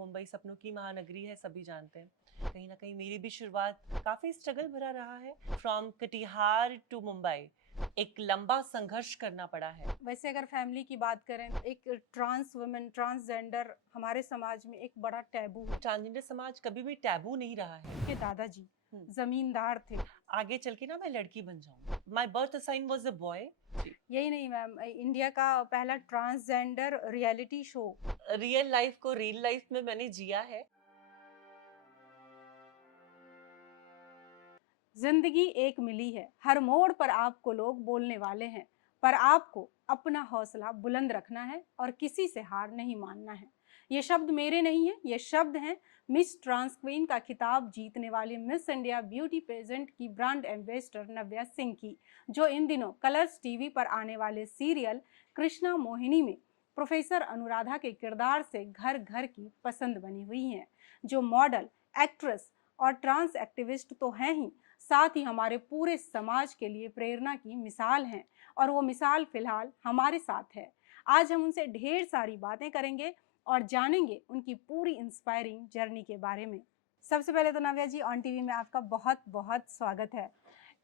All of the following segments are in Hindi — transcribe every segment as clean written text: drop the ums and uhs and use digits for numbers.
मुंबई सपनों की महानगरी है, सभी जानते हैं। कहीं ना कहीं मेरी भी शुरुआत काफ़ी स्ट्रगल भरा रहा है। फ्रॉम कटिहार टू मुंबई एक लंबा संघर्ष करना पड़ा है। वैसे अगर फैमिली की बात करें, एक ट्रांस वुमेन, ट्रांसजेंडर हमारे समाज में एक बड़ा टैबू है। ट्रांसजेंडर समाज कभी भी टैबू नहीं रहा है। के दादाजी जमींदार थे। आगे चल के ना मैं लड़की बन जाऊँ। My birth sign was a boy. यही नहीं मैम, इंडिया का पहला transgender reality show. Real life को रियल लाइफ में मैंने जिया है। जिंदगी एक मिली है, हर मोड़ पर आपको लोग बोलने वाले हैं, पर आपको अपना हौसला बुलंद रखना है और किसी से हार नहीं मानना है। ये शब्द मेरे नहीं हैं, ये शब्द हैं मिस ट्रांस क्वीन का खिताब जीतने वाली मिस इंडिया ब्यूटी पेजेंट की ब्रांड एम्बेसडर नव्या सिंह की, जो इन दिनों कलर्स टीवी पर आने वाले सीरियल कृष्णा मोहिनी में प्रोफेसर अनुराधा के किरदार से घर घर की पसंद बनी हुई हैं। जो मॉडल, एक्ट्रेस और ट्रांस एक्टिविस्ट तो हैं ही, साथ ही हमारे पूरे समाज के लिए प्रेरणा की मिसाल हैं, और वो मिसाल फिलहाल हमारे साथ है। आज हम उनसे ढेर सारी बातें करेंगे और जानेंगे उनकी पूरी इंस्पायरिंग जर्नी के बारे में। सबसे पहले तो नव्या जी, ऑन टीवी में आपका बहुत बहुत स्वागत है।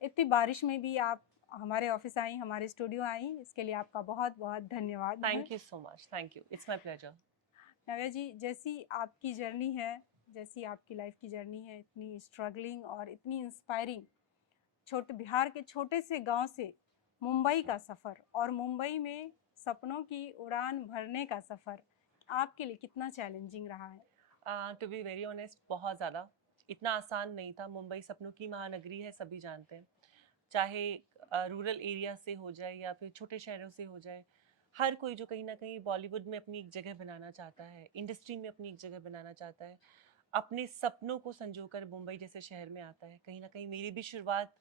इतनी बारिश में भी आप हमारे ऑफिस आई, हमारे स्टूडियो आई, इसके लिए आपका बहुत बहुत धन्यवाद। Thank you so much. Thank you, it's my pleasure. Navya ji, जैसी आपकी जर्नी है, जैसी आपकी लाइफ की जर्नी है, इतनी स्ट्रगलिंग और इतनी इंस्पायरिंग, छोटे बिहार के छोटे से गांव से मुंबई का सफ़र और मुंबई में सपनों की उड़ान भरने का सफ़र आपके लिए कितना चैलेंजिंग रहा है? टू बी वेरी ऑनेस्ट, बहुत ज़्यादा। इतना आसान नहीं था। मुंबई सपनों की महानगरी है, सभी जानते हैं। चाहे रूरल एरिया से हो जाए या फिर छोटे शहरों से हो जाए, हर कोई जो कहीं ना कहीं बॉलीवुड में अपनी एक जगह बनाना चाहता है, इंडस्ट्री में अपनी एक जगह बनाना चाहता है, अपने सपनों को संजोकर मुंबई जैसे शहर में आता है। कहीं ना कहीं मेरी भी शुरुआत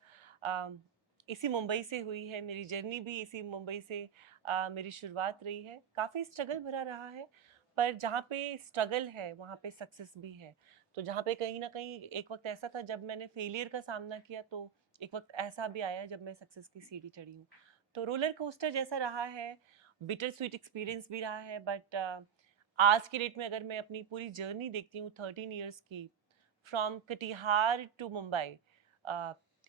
इसी मुंबई से हुई है। मेरी जर्नी भी इसी मुंबई से मेरी शुरुआत रही है। काफ़ी स्ट्रगल भरा रहा है, पर जहाँ पे स्ट्रगल है वहाँ पे सक्सेस भी है। तो जहाँ पे कहीं ना कहीं एक वक्त ऐसा था जब मैंने फेलियर का सामना किया, तो एक वक्त ऐसा भी आया जब मैं सक्सेस की सीढ़ी चढ़ी हूँ। तो रोलर कोस्टर जैसा रहा है, बिटर स्वीट एक्सपीरियंस भी रहा है। बट आज की डेट में अगर मैं अपनी पूरी जर्नी देखती हूँ 13 ईयर्स की, from Katihar to Mumbai,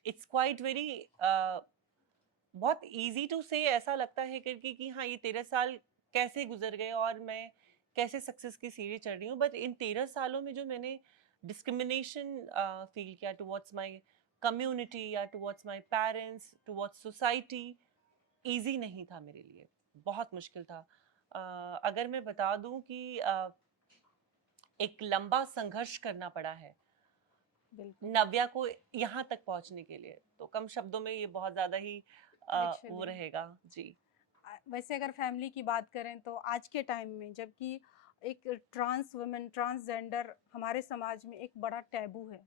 it's quite very बहुत इजी टू से। ऐसा लगता है कि हाँ, ये 13 साल कैसे गुजर गए और मैं कैसे सक्सेस की सीढ़ी चढ़ रही हूँ। बट इन 13 सालों में जो मैंने डिस्क्रिमिनेशन फील किया टुवर्ड्स माय कम्युनिटी या towards my parents, towards society, easy नहीं था मेरे लिए, बहुत मुश्किल था। अगर मैं बता दूं कि एक लंबा संघर्ष करना पड़ा है बिल्कुल। नव्या को यहाँ तक पहुँचने के लिए, तो कम शब्दों में ये बहुत ज़्यादा ही वो एक्चुअली रहेगा। जी। वैसे अगर फैमिली की बात करें तो आज के टाइम में, जबकि एक ट्रांस वुमेन, ट्रांसजेंडर हमारे समाज में एक बड़ा टैबू है,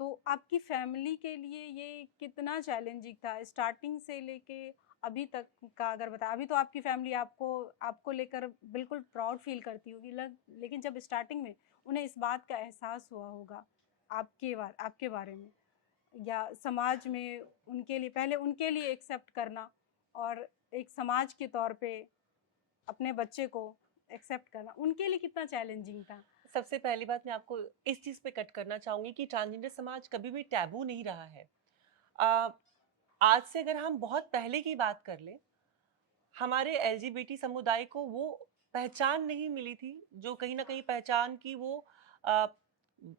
तो आपकी फैमिली के लिए ये कितना चैलेंजिंग था स्टार्टिंग से लेके अभी तक का? अगर बता, अभी तो आपकी फैमिली आपको आपको लेकर बिल्कुल प्राउड फील करती होगी, लेकिन जब स्टार्टिंग में उन्हें इस बात का एहसास हुआ होगा आपके बारे में, या समाज में उनके लिए, पहले उनके लिए एक्सेप्ट करना और एक समाज के तौर पे अपने बच्चे को एक्सेप्ट करना, उनके लिए कितना चैलेंजिंग था? सबसे पहली बात मैं आपको इस चीज़ पे कट करना चाहूँगी कि ट्रांसजेंडर समाज कभी भी टैबू नहीं रहा है। अ, आज से अगर हम बहुत पहले की बात कर लें, हमारे एलजीबीटी समुदाय को वो पहचान नहीं मिली थी, जो कहीं न कहीं पहचान की वो अ,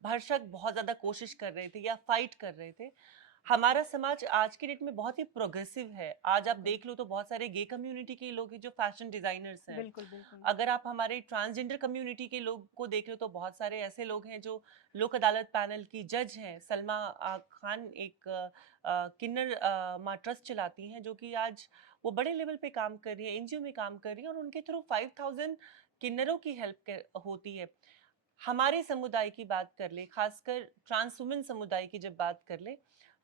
भरसक बहुत ज़्यादा कोशिश कर रहे थे या फाइट कर रहे थे। हमारा समाज आज की डेट में बहुत ही प्रोग्रेसिव है। आज आप बिल्कुल देख लो तो बहुत सारे गे कम्युनिटी के लोग हैं जो फैशन डिज़ाइनर्स हैं। बिल्कुल बिल्कुल। अगर आप हमारे ट्रांसजेंडर कम्युनिटी के लोग को देख रहे हो तो बहुत सारे ऐसे लोग हैं जो लोक अदालत पैनल की जज हैं। सलमा खान एक किन्नर माँ ट्रस्ट चलाती हैं, जो कि आज वो बड़े लेवल पे काम कर रही है, एनजीओ में काम कर रही है, और उनके थ्रू 5000 किन्नरों की हेल्प होती है। हमारे समुदाय की बात कर ले, खासकर ट्रांस वुमेन समुदाय की जब बात कर ले,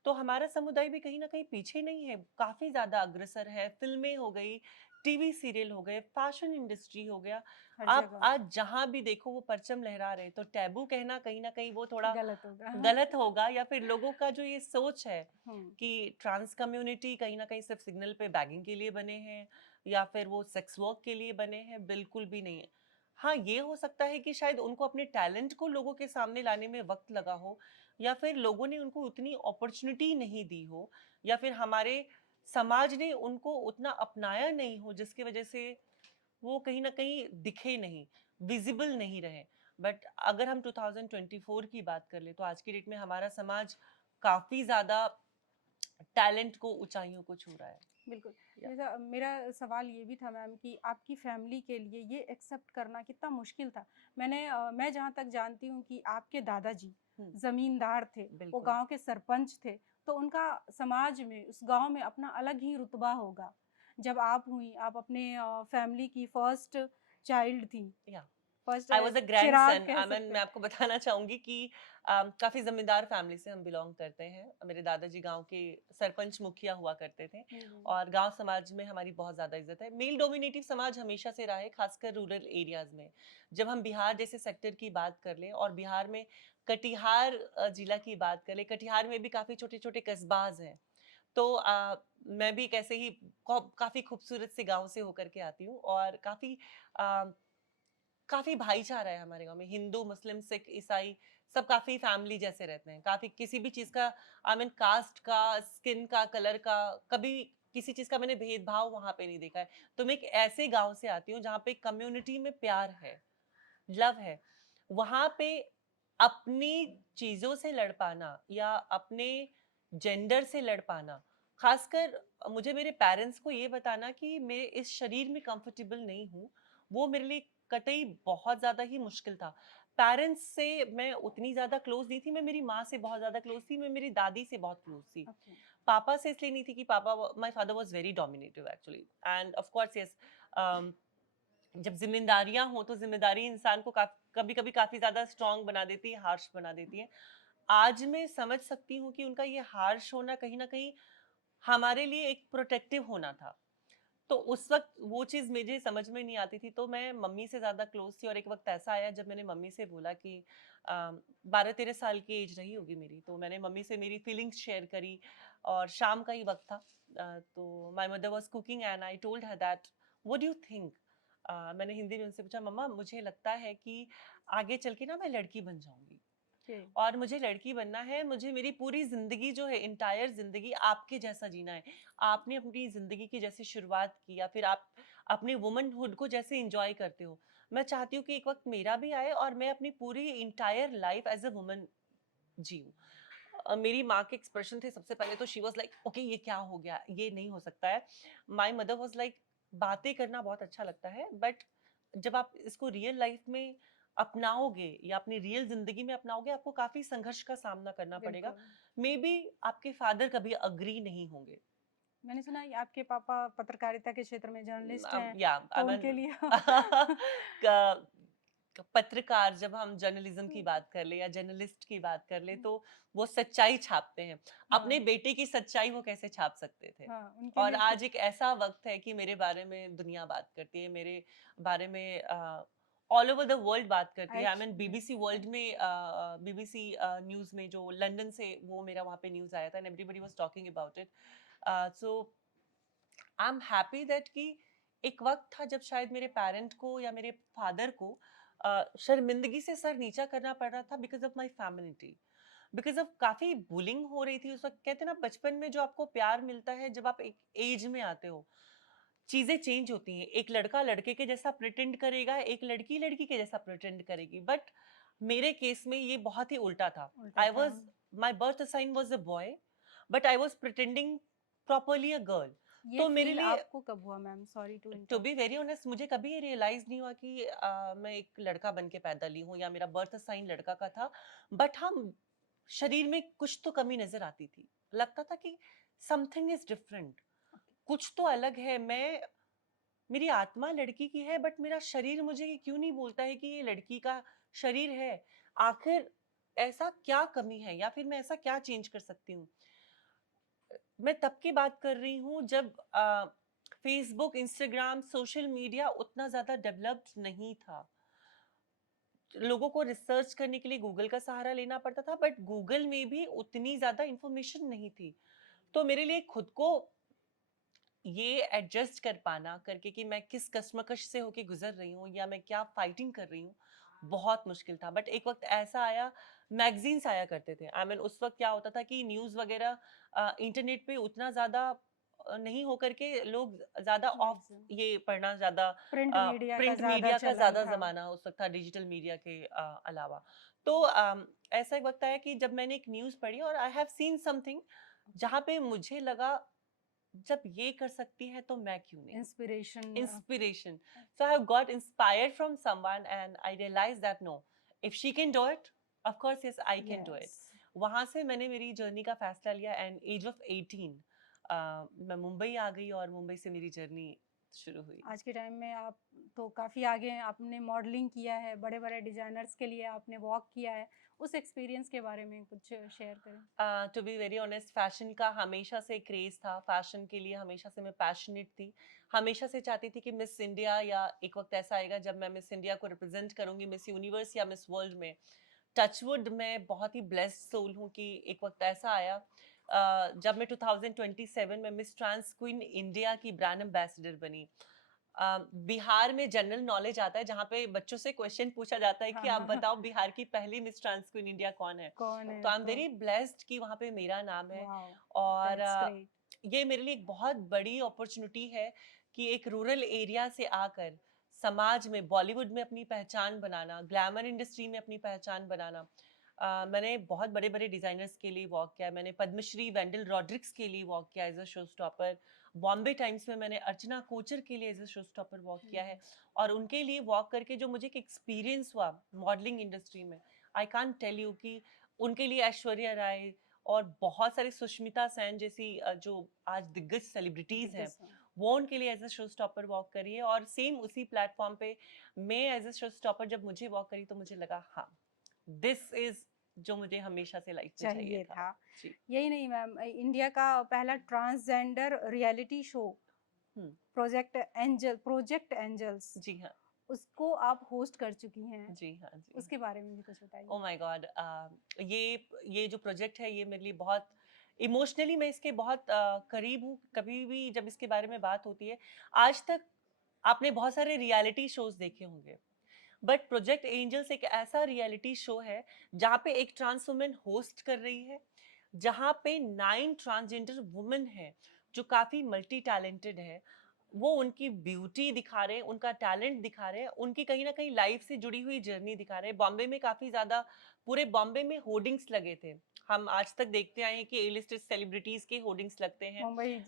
तो हमारा समुदाय भी कहीं ना कहीं पीछे नहीं है, काफी ज्यादा अग्रसर है। फिल्में हो गई, टीवी सीरियल हो गए, फैशन इंडस्ट्री हो गया, हर आप जगह आज जहां भी देखो वो परचम लहरा रहे। तो टैबू कहना कहीं ना कहीं वो थोड़ा गलत होगा। गलत होगा, या फिर लोगों का जो ये सोच है हम्म। कि ट्रांस कम्युनिटी कहीं ना कहीं सिर्फ सिग्नल पे बैगिंग के लिए बने हैं या फिर वो सेक्स वर्क के लिए बने हैं, बिल्कुल भी नहीं है। हाँ, ये हो सकता है कि शायद उनको अपने टैलेंट को लोगों के सामने लाने में वक़्त लगा हो, या फिर लोगों ने उनको उतनी अपॉर्च्युनिटी नहीं दी हो, या फिर हमारे समाज ने उनको उतना अपनाया नहीं हो, जिसकी वजह से वो कहीं न कहीं दिखे नहीं, विज़िबल नहीं रहे। बट अगर हम 2024 की बात कर लें, तो आज की डेट में हमारा समाज काफ़ी ज़्यादा टैलेंट को ऊँचाइयों को छू रहा है। बिल्कुल। या जैसा मेरा सवाल ये भी था मैम कि आपकी फैमिली के लिए ये एक्सेप्ट करना कितना मुश्किल था? मैं जहाँ तक जानती हूँ कि आपके दादाजी हुँ, ज़मींदार थे, वो बिल्कुल। गाँव के सरपंच थे, तो उनका समाज में, उस गाँव में अपना अलग ही रुतबा होगा। जब आप हुईं, आप अपने फैमिली की फर्स्ट चाइल्ड थीं, या first I was a Chirag grandson. कह आई मीन सकते मैं हैं। आपको बताना चाहूँगी कि काफ़ी ज़मींदार फैमिली से हम बिलॉन्ग करते हैं। मेरे दादाजी गाँव के सरपंच मुखिया हुआ करते थे, हुँ, हुँ। और गाँव समाज में हमारी बहुत ज़्यादा इज़्ज़त है। मेल डोमिनेटिव समाज हमेशा से रहा है, ख़ासकर रूरल एरियाज़ में। जब हम बिहार जैसे सेक्टर की बात कर लें, और बिहार में कटिहार जिला की बात कर लें, कटिहार में भी काफ़ी छोटे-छोटे कस्बाज़ हैं। तो मैं भी एक ऐसे ही काफ़ी खूबसूरत से गाँव से होकर के आती हूँ, और अ काफ़ी भाईचारा है हमारे गाँव में। हिंदू, मुस्लिम, सिख, ईसाई सब काफ़ी फैमिली जैसे रहते हैं। काफ़ी किसी भी चीज़ का, आई मीन कास्ट का, स्किन का, कलर का, कभी किसी चीज़ का मैंने भेदभाव वहाँ पे नहीं देखा है। तो मैं एक ऐसे गाँव से आती हूँ जहाँ पे कम्युनिटी में प्यार है, लव है। वहाँ पे अपनी चीज़ों से लड़ पाना, या अपने जेंडर से लड़ पाना, ख़ासकर मुझे मेरे पेरेंट्स को ये बताना कि मैं इस शरीर में कंफर्टेबल नहीं हूँ, वो मेरे लिए कतई बहुत ज़्यादा ही मुश्किल था। पेरेंट्स से मैं उतनी ज़्यादा क्लोज़ नहीं थी, मैं मेरी माँ से बहुत ज़्यादा क्लोज़ थी, मैं मेरी दादी से बहुत क्लोज़ थी। ओके। पापा से इसलिए नहीं थी कि my father was very dominative actually, and of course yes, um जब ज़िम्मेदारियाँ हों, तो ज़िम्मेदारी इंसान को कभी-कभी काफ़ी ज़्यादा स्ट्रॉन्ग बना देती है, हार्श बना देती है। आज मैं समझ सकती हूँ कि उनका ये हार्श होना कहीं न कहीं हमारे लिए एक प्रोटेक्टिव होना था। तो उस वक़्त वो चीज़ मुझे समझ में नहीं आती थी, तो मैं मम्मी से ज़्यादा क्लोज़ थी, और एक वक़्त ऐसा आया जब मैंने मम्मी से बोला कि 12-13 साल की एज रही होगी मेरी, तो मैंने मम्मी से मेरी फीलिंग्स शेयर करी, और शाम का ही वक़्त था। तो my mother was cooking and I told her that, what do you think? मैंने हिंदी में उनसे पूछा, मम्मा मुझे लगता है कि आगे चल के ना मैं लड़की बन जाऊँगी, ओके। और मुझे लड़की बनना है, मुझे मेरी पूरी ज़िंदगी जो है, एंटायर ज़िंदगी आपके जैसा जीना है। आपने अपनी ज़िंदगी की जैसे शुरुआत की, या फिर आप अपने वुमनहुड को जैसे एन्जॉय करते हो, मैं चाहती हूँ कि एक वक़्त मेरा भी आए, और मैं अपनी पूरी entire life as a woman जीऊँ। मेरी माँ के एक्सप्रेशन थे सबसे पहले, तो शी वाज़ लाइक, ओके ये क्या हो गया? ये नहीं हो सकता है। माय मदर वाज़ लाइक, बातें करना बहुत अच्छा लगता है, बट जब आप इसको रियल लाइफ़ में अपनाओगे, या अपनी रियल ज़िंदगी में अपनाओगे, आपको काफ़ी संघर्ष का सामना करना पड़ेगा। बिल्कुल। मेबी आपके फादर कभी एग्री नहीं होंगे। मैंने सुना है आपके पापा पत्रकारिता के क्षेत्र में जर्नलिस्ट हैं, या आई तो मीन उनके लिए क पत्रकार, जब हम जर्नलिज्म की बात कर ले, या जर्नलिस्ट की बात कर ले, तो वो सच्चाई छापते हैं। अपने हाँ, बेटे की सच्चाई वो कैसे छाप सकते थे? हाँ, उनके और लिए आज एक ऐसा वक़्त है कि मेरे बारे में दुनिया बात करती है, मेरे बारे में ऑल ओवर द वर्ल्ड बात करती है। आई मीन बीबीसी वर्ल्ड में, बीबीसी न्यूज़ में, जो लंदन से वो मेरा वहाँ पे न्यूज़ आया था, and everybody was talking about it. So I am happy that कि एक वक़्त था जब शायद मेरे पेरेंट को, या मेरे फादर को शर्मिंदगी से सर नीचा करना पड़ रहा था, because of my femininity. Because of काफ़ी बुलिंग हो रही थी उस वक़्त। कहते हैं ना, बचपन में जो आपको प्यार मिलता है, जब आप एक एज में आते हो, चीज़ें चेंज होती हैं। एक लड़का लड़के के जैसा प्रिटेंड करेगा, एक लड़की लड़की के जैसा प्रिटेंड करेगी। बट मेरे केस में ये बहुत ही उल्टा था। उल्टा आई था। Was my birth sign was a boy, but I was pretending properly a girl. ये तो मेरे फ़ील लिए, आपको कब हुआ ma'am? Sorry to to interrupt. Be very honest, मुझे कभी ये रियलाइज नहीं हुआ कि मैं एक लड़का बन के पैदा ली हूँ, या मेरा बर्थ साइन लड़का का था। बट हम शरीर में कुछ तो कमी नजर आती थी। लगता था कि समथिंग इज डिफरेंट, कुछ तो अलग है। मेरी आत्मा लड़की की है, बट मेरा शरीर मुझे ये क्यों नहीं बोलता है कि ये लड़की का शरीर है? आखिर ऐसा क्या कमी है, या फिर मैं ऐसा क्या चेंज कर सकती हूँ? मैं तब की बात कर रही हूँ जब फेसबुक, इंस्टाग्राम, सोशल मीडिया उतना ज़्यादा डेवलप्ड नहीं था। लोगों को रिसर्च करने के लिए गूगल का सहारा लेना पड़ता था, बट गूगल में भी उतनी ज़्यादा इंफॉर्मेशन नहीं थी। तो मेरे लिए खुद को ये एडजस्ट कर पाना करके कि मैं किस कश्मकश से होके गुजर रही हूँ या मैं क्या फाइटिंग कर रही हूँ, बहुत मुश्किल था। बट एक वक्त ऐसा आया, मैगजीन्स आया करते थे। आई मीन उस वक्त क्या होता था कि न्यूज़ वगैरह इंटरनेट पे उतना ज़्यादा नहीं हो करके लोग ज़्यादा ऑफ मैगज़ीन, ये पढ़ना ज़्यादा, प्रिंट मीडिया का प्रिंट ज़्यादा मीडिया का चलन ज़्यादा था। ज़माना उस वक्त था, डिजिटल मीडिया के अलावा। तो ऐसा एक वक्त आया कि जब मैंने एक न्यूज़ पढ़ी और आई हैव सीन समथिंग जहाँ पे मुझे लगा जब ये कर सकती है तो मैं क्यों नहीं। Inspiration Inspiration. So I have got inspired from someone and I realized that no, if she can do it, of course yes I can do it. Yes. वहाँ से मैंने मेरी जर्नी का फैसला लिया एंड एज ऑफ 18 मैं मुंबई आ गई और मुंबई से मेरी जर्नी शुरू हुई। आज के टाइम में आप तो काफ़ी आगे हैं, आपने मॉडलिंग किया है, बड़े-बड़े डिज़ाइनर्स के लिए आपने वॉक किया है। उस एक्सपीरियंस के बारे में कुछ शेयर करें? To be very honest fashion का हमेशा से क्रेज था, फैशन के लिए हमेशा से मैं पैशनेट थी, हमेशा से चाहती थी कि मिस इंडिया या एक वक्त ऐसा आएगा जब मैं मिस इंडिया को रिप्रेजेंट करूंगी मिस यूनिवर्स या मिस वर्ल्ड में। टचवुड मैं बहुत ही ब्लेस्ड सोल हूँ कि एक वक्त ऐसा आया जब मैं 2027 में मिस ट्रांस क्वीन इंडिया की ब्रांड एम्बेसडर बनी। बिहार में जनरल नॉलेज आता है जहाँ पे बच्चों से क्वेश्चन पूछा जाता है कि हाँ, आप हाँ, बताओ बिहार की पहली मिस ट्रांस क्वीन इंडिया कौन है। कौन है तो आई एम तो वेरी ब्लेस्ड कि वहाँ पे मेरा नाम है। वाओ! और दैट्स ग्रेट। ये मेरे लिए एक बहुत बड़ी अपॉर्चुनिटी है कि एक रूरल एरिया से आकर समाज में बॉलीवुड में अपनी पहचान बनाना, ग्लैमर इंडस्ट्री में अपनी पहचान बनाना। मैंने बहुत बड़े बड़े डिजाइनर्स के लिए वॉक किया है, मैंने पद्मश्री वेंडल रॉड्रिक्स के लिए वॉक किया as a showstopper, Bombay Times में मैंने अर्चना कोचर के लिए as a showstopper walk किया है। और उनके लिए वॉक करके जो मुझे एक एक्सपीरियंस हुआ मॉडलिंग इंडस्ट्री में, आई कांट टेल यू कि उनके लिए ऐश्वर्या राय और बहुत सारी सुष्मिता सेन जैसी जो आज दिग्गज सेलिब्रिटीज हैं, दिग्गज हैं। वो उनके लिए as a showstopper walk करी है। और सेम उसी प्लेटफॉर्म पे मैं एज अ शो स्टॉपर जब मुझे वॉक करी तो मुझे लगा हाँ, दिस इज जो मुझे हमेशा से लाइफ में चाहिए चाहिए था। था। जी। यही नहीं मैम, इंडिया का पहला ट्रांसजेंडर रियलिटी शो हम्म। प्रोजेक्ट एंजल्स, जी हाँ। उसको आप होस्ट कर चुकी हैं। जी हाँ। जी हाँ। उसके बारे में भी कुछ ओ बताइए? माय गॉड, ये जो प्रोजेक्ट है ये मेरे लिए बहुत इमोशनली मैं इसके बहुत करीब हूँ। कभी भी जब इसके बारे में बात होती है, आज तक आपने बहुत सारे रियलिटी शोज देखे होंगे, बट प्रोजेक्ट एंजल्स एक ऐसा रियलिटी शो है जहाँ पे एक ट्रांस वुमेन होस्ट कर रही है, जहाँ पे 9 ट्रांसजेंडर वुमेन है जो काफी मल्टी टैलेंटेड है। वो उनकी ब्यूटी दिखा रहे हैं, उनका टैलेंट दिखा रहे हैं, उनकी कहीं ना कहीं लाइफ से जुड़ी हुई जर्नी दिखा रहे हैं। बॉम्बे में काफी ज्यादा, पूरे बॉम्बे में होर्डिंग्स लगे थे। हम आज तक देखते आए हैं कि ए लिस्टेड सेलिब्रिटीज के होर्डिंग्स लगते हैं। मुंबई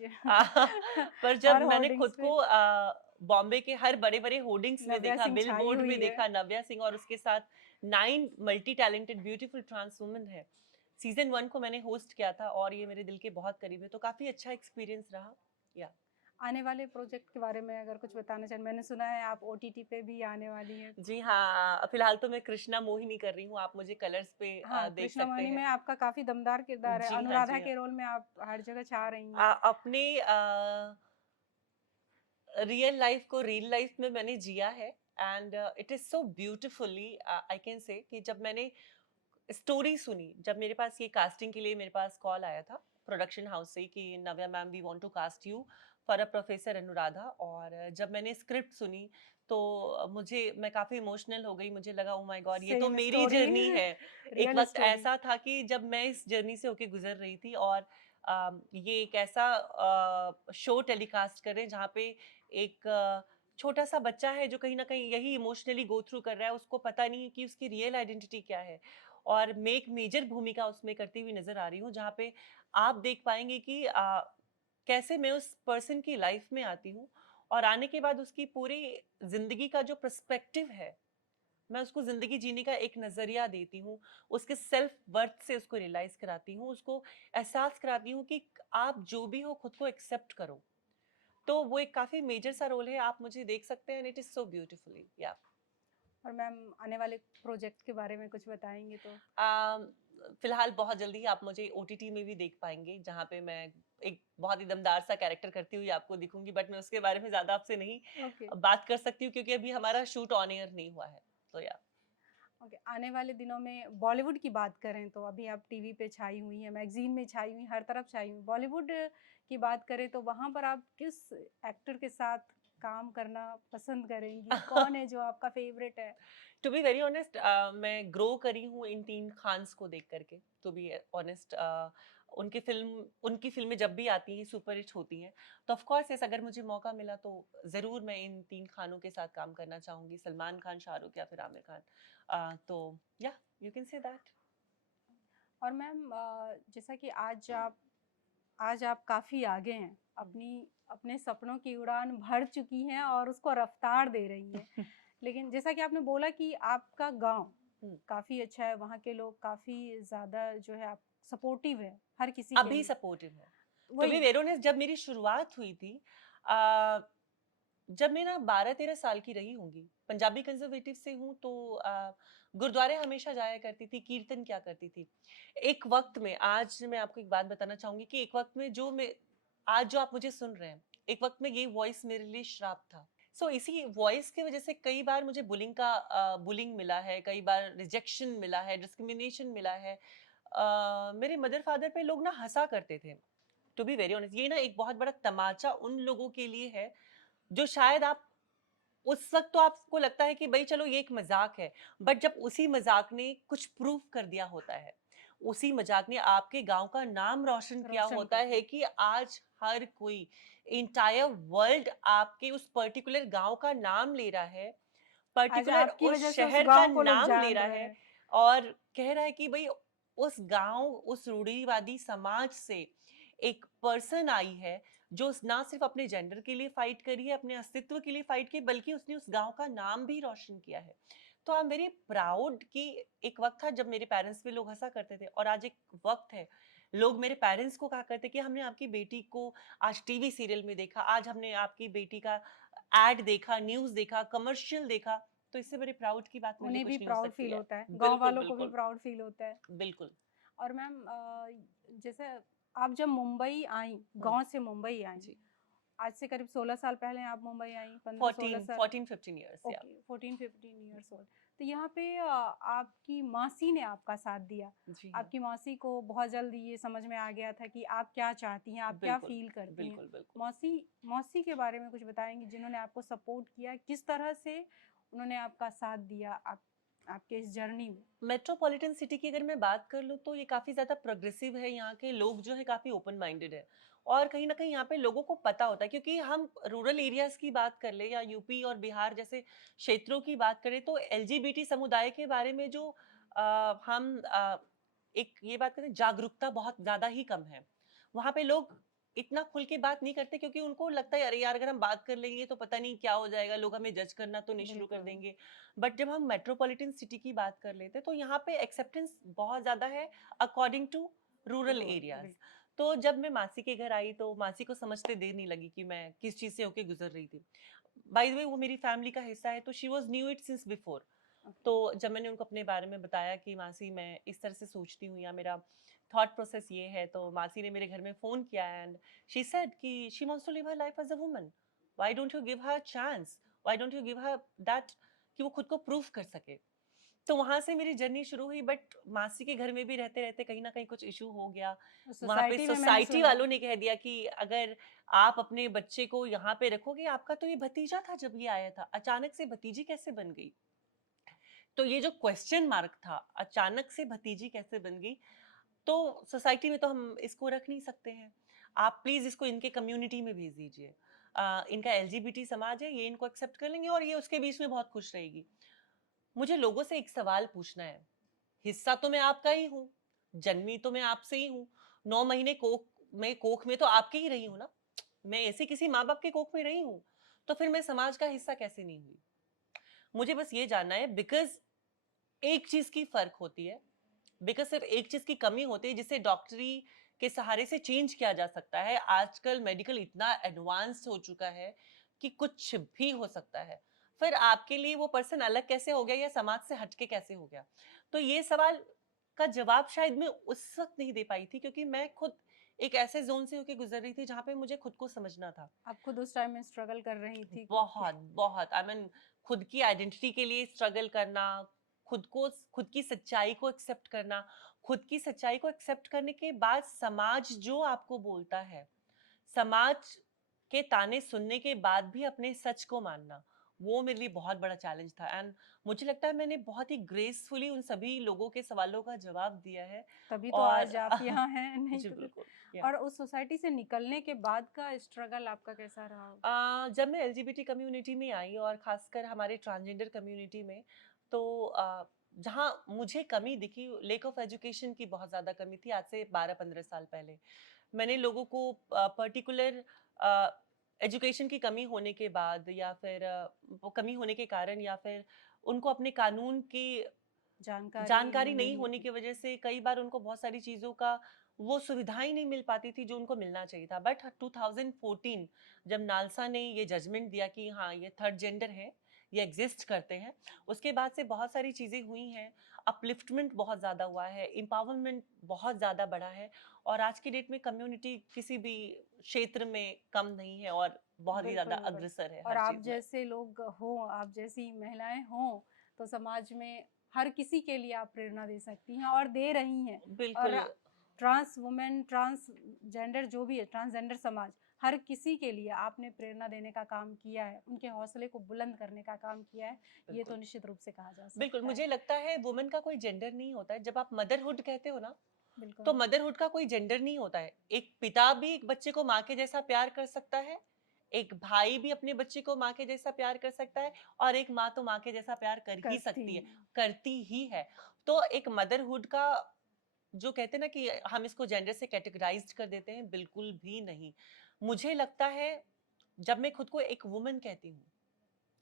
पर जब हर मैंने होर्डिंग्स खुद पे को बॉम्बे के हर बड़े बड़े होर्डिंग्स में नव्या देखा, सिंह बिल छाई बोर्ड हुई में है। देखा नव्या सिंह और उसके साथ 9 multi talented beautiful trans women है। सीजन 1 को मैंने होस्ट किया था और ये मेरे दिल के बहुत करीब है, तो काफी अच्छा एक्सपीरियंस रहा। या आने वाले प्रोजेक्ट के बारे में अगर कुछ बताना चाहें, मैंने सुना है आप ओटीटी पे भी आने वाली हैं। जी हाँ, फिलहाल तो मैं कृष्णा मोहिनी कर रही हूँ, आप मुझे कलर्स पे हाँ, देख कृष्णा सकते मोहिनी में हैं। आपका काफ़ी दमदार किरदार है, जी हाँ, अनुराधा जी हाँ। के रोल में आप हर जगह छा रही हैं। अपने रियल लाइफ को रियल लाइफ में मैंने जिया है and it is so beautifully, I can say कि जब मैंने स्टोरी सुनी, जब मेरे पास ये कास्टिंग के लिए मेरे पास कॉल आया था प्रोडक्शन हाउस से कि Navya ma'am we want to cast you for a professor Anuradha, और जब मैंने स्क्रिप्ट सुनी तो मैं काफी इमोशनल हो गई। मुझे लगा ओ माय गॉड, ये तो सेम मेरी स्टोरी जर्नी है। एक रियल वक्त स्टोरी। ऐसा था कि जब मैं इस जर्नी से होके गुजर रही थी और ये एक ऐसा शो टेलीकास्ट कर रहे हैं जहाँ पे एक छोटा सा बच्चा है जो कहीं ना कहीं यही इमोशनली गो थ्रू कर रहा है, उसको पता नहीं है कि उसकी रियल आइडेंटिटी क्या है। और मैं एक मेजर भूमिका उसमें करती हुई नजर आ रही हूँ जहाँ पे आप देख पाएंगे कि कैसे मैं उस पर्सन की लाइफ में आती हूँ और आने के बाद उसकी पूरी जिंदगी का जो पर्सपेक्टिव है, मैं उसको जिंदगी जीने का एक नजरिया देती हूँ, उसके सेल्फ वर्थ से उसको रियलाइज कराती हूँ, उसको एहसास कराती हूँ कि आप जो भी हो खुद को एक्सेप्ट करो। तो वो एक काफी मेजर सा रोल है, आप मुझे देख सकते हैं, इट इज सो ब्यूटीफुली या। और मैम आने वाले प्रोजेक्ट के बारे में कुछ बताएंगे तो? फिलहाल बहुत जल्दी ही आप मुझे ओटीटी में भी देख पाएंगे जहाँ पे मैं एक बहुत ही दमदार सा कैरेक्टर करती हुई आपको दिखूंगी, बट मैं उसके बारे में ज्यादा आपसे नहीं ओके। बात कर सकती हूँ क्योंकि अभी हमारा शूट ऑन एयर नहीं हुआ है। तो या ओके, आने वाले दिनों में बॉलीवुड की बात करें तो अभी आप टीवी पे छाई हुई हैं, मैगजीन में छाई हुई, हर तरफ छाई हुई। बॉलीवुड की बात करें तो वहाँ पर आप किस एक्टर के साथ काम करना पसंद करेंगी? कौन है जो आपका फेवरेट है? टू बी वेरी ऑनेस्ट, मैं ग्रो करी हूँ इन तीन खान्स को देख करके। टू बी ऑनेस्ट, उनकी फिल्में जब भी आती हैं सुपर हिट होती हैं, तो ऑफ कोर्स यस, अगर मुझे मौका मिला तो ज़रूर मैं इन तीन खानों के साथ काम करना चाहूँगी, सलमान खान, शाहरुख या फिर आमिर खान। तो या यू कैन से दैट। और मैम जैसा कि आज आप काफ़ी आगे हैं, अपने सपनों की उड़ान भर चुकी हैं और उसको रफ्तार दे रही हैं। लेकिन जैसा कि आपने बोला कि आपका गाँव काफ़ी अच्छा है, वहाँ के लोग काफ़ी ज़्यादा जो है आप सपोर्टिव है हर किसी के अभी लिए। सपोर्टिव है। टू बी वही वेरी ऑनेस्ट, जब मेरी शुरुआत हुई थी, जब मैं ना 12-13 साल की रही होंगी, पंजाबी कंजर्वेटिव से हूँ, तो गुरुद्वारे हमेशा जाया करती थी, कीर्तन किया करती थी। एक वक्त में, आज मैं आपको एक बात बताना चाहूंगी कि एक वक्त में आज जो आप मुझे सुन रहे हैं, एक वक्त में ये वॉइस मेरे लिए श्राप था। सो इसी वॉइस की वजह से कई बार मुझे बुलिंग मिला है, कई बार रिजेक्शन मिला है, डिस्क्रिमिनेशन मिला है। मेरे मदर फादर पे लोग ना हंसा करते थे। टू बी वेरी ऑनेस्ट, ये ना एक बहुत बड़ा तमाचा उन लोगों के लिए है जो शायद आप उस वक्त तो आपको लगता है कि भाई चलो ये एक मजाक है, बट जब उसी मजाक ने कुछ प्रूफ कर दिया होता है, उसी मजाक ने आपके गांव का नाम रोशन किया रोशन होता कर है दिया। कि आज हर कोई, इंटायर वर्ल्ड आपके उस पर्टिकुलर गांव का नाम ले रहा है, आज पर्टिकुलर आपकी उस वजह से उस शहर का गाँव को लोग नाम ले जान रहा रहे है हैं। और कह रहा है कि भाई उस गांव, उस रूढ़िवादी समाज से एक पर्सन आई है जो ना सिर्फ अपने जेंडर के लिए फाइट करी है, अपने अस्तित्व के लिए फाइट की, बल्कि उसने उस गांव का नाम भी रोशन किया है। तो आई एम वेरी प्राउड कि एक वक्त था जब मेरे पेरेंट्स पे लोग हंसा करते थे, और आज एक वक्त है लोग मेरे पेरेंट्स को कहा करते कि हमने आपकी बेटी को आज टीवी सीरियल में देखा, आज हमने आपकी बेटी का एड देखा, न्यूज़ देखा, कमर्शियल देखा। तो इससे बड़े प्राउड की बात मेरे लिए उन्हें भी कुछ नहीं हो प्राउड सकती फील है। होता है, गाँव बिल्कुल, वालों को भी बिल्कुल, प्राउड फील होता है। बिल्कुल। और मैम जैसे आप जब मुंबई आई, हुँ, गाँव से मुंबई आई, जी। आज से करीब 16 साल पहले आप मुंबई आई, 15-16 14, साल। 14-15 इयर्स, या। Okay, 14-15 years old. तो यहाँ पे आपकी मौसी ने आपका साथ दिया। जी हाँ, आपकी मौसी को बहुत जल्द ये समझ में आ गया था कि आप क्या चाहती हैं, आप क्या बिल्कुल, फ़ील करती हैं। बिल्कुल, बिल्कुल। मौसी मौसी के बारे में कुछ बताएँगी जिन्होंने आपको सपोर्ट किया, किस तरह से उन्होंने आपका साथ दिया आपके इस जर्नी में? मेट्रोपॉलिटन सिटी की अगर मैं बात कर लूँ तो ये काफ़ी ज़्यादा प्रोग्रेसिव है, यहाँ के लोग जो है काफ़ी ओपन माइंडेड है, और कहीं न कहीं यहाँ पे लोगों को पता होता है, क्योंकि हम रूरल एरियाज़ की बात कर लें या यूपी और बिहार जैसे क्षेत्रों की बात करें, तो एलजीबीटी समुदाय के बारे में जो एक ये बात करें, जागरूकता बहुत ज़्यादा ही कम है। वहाँ पे लोग इतना खुल के बात नहीं करते, क्योंकि उनको लगता है अरे यार, अगर हम बात कर लेंगे तो पता नहीं क्या हो जाएगा, लोग हमें जज करना तो नहीं शुरू कर बिल्कुल। देंगे। बट जब हम मेट्रोपॉलिटन सिटी की बात कर लेते हैं तो यहाँ पे एक्सेप्टेंस बहुत ज़्यादा है according to rural role areas. बिल्कुल। तो जब मैं मासी के घर आई तो मासी को समझते देर नहीं लगी कि मैं किस चीज़ से होके गुज़र रही थी। बाय द वे वो मेरी फैमिली का हिस्सा है, तो she was knew it since before. Okay. तो जब मैंने उनको अपने बारे में बताया कि मासी मैं इस तरह से सोचती हूँ या मेरा थॉट प्रोसेस ये है, तो मासी ने मेरे घर में फ़ोन किया एंड शी सेड कि she wants to live her life as a woman. Why don't you give her a chance? Why don't you give her that कि वो खुद को प्रूव कर सके? तो वहाँ से मेरी जर्नी शुरू हुई, बट मासी के घर में भी रहते-रहते कहीं न कहीं कुछ इश्यू हो गया। वहाँ पे सोसाइटी में मैंने सोसाइटी सुना। वालों ने कह दिया कि अगर आप अपने बच्चे को यहाँ पे रखोगे, आपका तो ये भतीजा था जब ये आया था, अचानक से भतीजी कैसे बन गई? तो ये जो क्वेश्चन मार्क था, अचानक से भतीजी कैसे बन गई? तो सोसाइटी में तो हम इसको रख नहीं सकते हैं। आप प्लीज़ इसको इनके कम्युनिटी में भेज दीजिए। इनका एलजीबीटी समाज है, ये इनको एक्सेप्ट कर लेंगे और ये उसके बीच में बहुत खुश रहेगी। मुझे लोगों से एक सवाल पूछना है, हिस्सा तो मैं आपका ही हूँ, जन्मी तो मैं आपसे ही हूँ, 9 महीने कोख में तो आपके ही रही हूँ ना। मैं ऐसे किसी माँ-बाप के कोख में रही हूँ, तो फिर मैं समाज का हिस्सा कैसे नहीं हुई? मुझे बस ये जानना है, बिकॉज़ एक चीज़ की फ़र्क होती है, बिकॉज़ सिर्फ़ एक चीज़ की कमी होती है जिसे डॉक्टरी के सहारे से चेंज किया जा सकता है। आजकल मेडिकल इतना एडवांस्ड हो चुका है कि कुछ भी हो सकता है। फिर आपके लिए वो पर्सन अलग कैसे हो गया या समाज से हट के कैसे हो गया? तो ये सवाल का जवाब शायद मैं उस वक़्त नहीं दे पाई थी, क्योंकि मैं खुद एक ऐसे ज़ोन से होके गुज़र रही थी जहाँ पे मुझे खुद को समझना था। आप खुद उस टाइम में स्ट्रगल कर रही थी खुद के। बहुत, बहुत, आई मीन खुद की आइडेंटिटी के लिए स्ट्रगल करना, खुद की सच्चाई को एक्सेप्ट करना, खुद की सच्चाई को एक्सेप्ट करने के बाद समाज जो आपको बोलता है, समाज के ताने सुनने के बाद भी अपने सच को मानना, वो मेरे लिए बहुत बड़ा चैलेंज था। एंड मुझे लगता है मैंने बहुत ही ग्रेसफुली उन सभी लोगों के सवालों का जवाब दिया है। तभी तो और आज आप यहाँ हैं, नहीं जी तो बिल्कुल। और उस सोसाइटी से निकलने के बाद का स्ट्रगल आपका कैसा रहा? जब मैं एलजीबीटी कम्युनिटी में आई और खासकर हमारे ट्रांसजेंडर कम्युनिटी में, तो जहाँ मुझे कमी दिखी, लेक ऑफ एजुकेशन की बहुत ज़्यादा कमी थी आज से 12-15 साल पहले। मैंने लोगों को पर्टिकुलर एजुकेशन की कमी होने के बाद, या फिर वो कमी होने के कारण, या फिर उनको अपने कानून की जानकारी नहीं होने थी। की वजह से कई बार उनको बहुत सारी चीज़ों का वो सुविधाएं नहीं मिल पाती थी जो उनको मिलना चाहिए था। बट 2014 जब नालसा ने ये जजमेंट दिया कि हाँ ये थर्ड जेंडर है, ये एग्जिस्ट करते हैं, उसके बाद से बहुत सारी चीज़ें हुई हैं। अपलिफ्टमेंट बहुत ज़्यादा हुआ है, एम्पावरमेंट बहुत ज़्यादा बढ़ा है, और आज की डेट में कम्युनिटी किसी भी क्षेत्र में कम नहीं है और बहुत ही ज़्यादा बिल्कुल। अग्रसर है और हर आप चीज़ में। जैसे लोग हों, आप जैसी महिलाएं हों, तो समाज में हर किसी के लिए आप प्रेरणा दे सकती हैं और दे रही हैं। और बिल्कुल। ट्रांस वुमेन, ट्रांसजेंडर जो भी है, ट्रांसजेंडर समाज, हर किसी के लिए आपने प्रेरणा देने का काम किया है, उनके हौसले को बुलंद करने का काम किया है। ये बिल्कुल। तो निश्चित रूप से कहा जा बिल्कुल, सकता है। मुझे लगता है वुमन का कोई जेंडर नहीं होता है। जब आप मदरहुड कहते हो ना, तो बिल्कुल। मदरहुड का कोई जेंडर नहीं होता है। एक पिता भी एक बच्चे को माँ के जैसा प्यार कर सकता है, एक भाई भी अपने बच्चे को माँ के जैसा प्यार कर सकता है, और एक माँ तो माँ के जैसा प्यार कर ही करती सकती है, हैं। करती ही है। तो एक मदरहुड का जो कहते हैं ना कि हम इसको जेंडर से कैटेगराइज़्ड कर देते हैं, बिल्कुल भी नहीं। मुझे लगता है जब मैं खुद को एक वुमन कहती हूँ,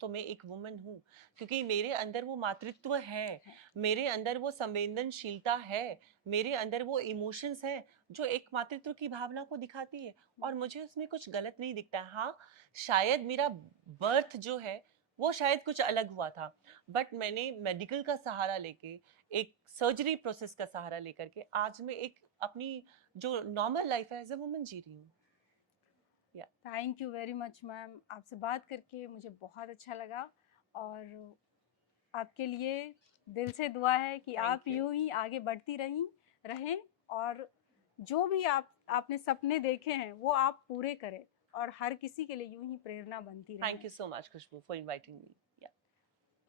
तो मैं एक वुमन हूँ, क्योंकि मेरे अंदर वो मातृत्व है, मेरे अंदर वो संवेदनशीलता है, मेरे अंदर वो इमोशंस हैं जो एक मातृत्व की भावना को दिखाती है, और मुझे उसमें कुछ गलत नहीं दिखता है। हाँ, शायद मेरा बर्थ जो है वो शायद कुछ अलग हुआ था, बट मैंने मेडिकल का सहारा लेके, एक सर्जरी प्रोसेस का सहारा लेकर के आज मैं एक अपनी जो नॉर्मल लाइफ है एज अ वुमन जी रही हूँ। Thank you very much ma'am, आपसे बात करके मुझे बहुत अच्छा लगा। और आपके लिए दिल से दुआ है कि आप थैंक यू। यूं ही आगे बढ़ती रहें, और जो भी आपने सपने देखे हैं वो आप पूरे करें, और हर किसी के लिए यूं ही प्रेरणा बनती थैंक रहें। You so much Khushbu for inviting me.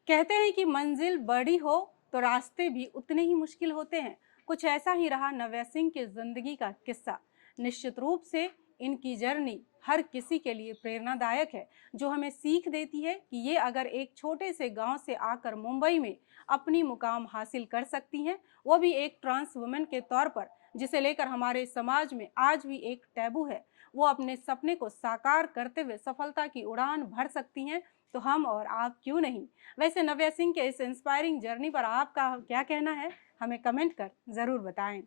कहते हैं कि मंजिल बड़ी हो तो रास्ते भी उतने ही मुश्किल होते हैं। कुछ ऐसा ही रहा नव्या सिंह की जिंदगी का किस्सा। निश्चित रूप से इनकी जर्नी हर किसी के लिए प्रेरणादायक है, जो हमें सीख देती है कि ये अगर एक छोटे से गांव से आकर मुंबई में अपनी मुकाम हासिल कर सकती हैं, वो भी एक ट्रांस वुमेन के तौर पर, जिसे लेकर हमारे समाज में आज भी एक टैबू है, वो अपने सपने को साकार करते हुए सफलता की उड़ान भर सकती हैं, तो हम और आप क्यों नहीं। वैसे नव्या सिंह के इस इंस्पायरिंग जर्नी पर आपका क्या कहना है, हमें कमेंट कर ज़रूर बताएं।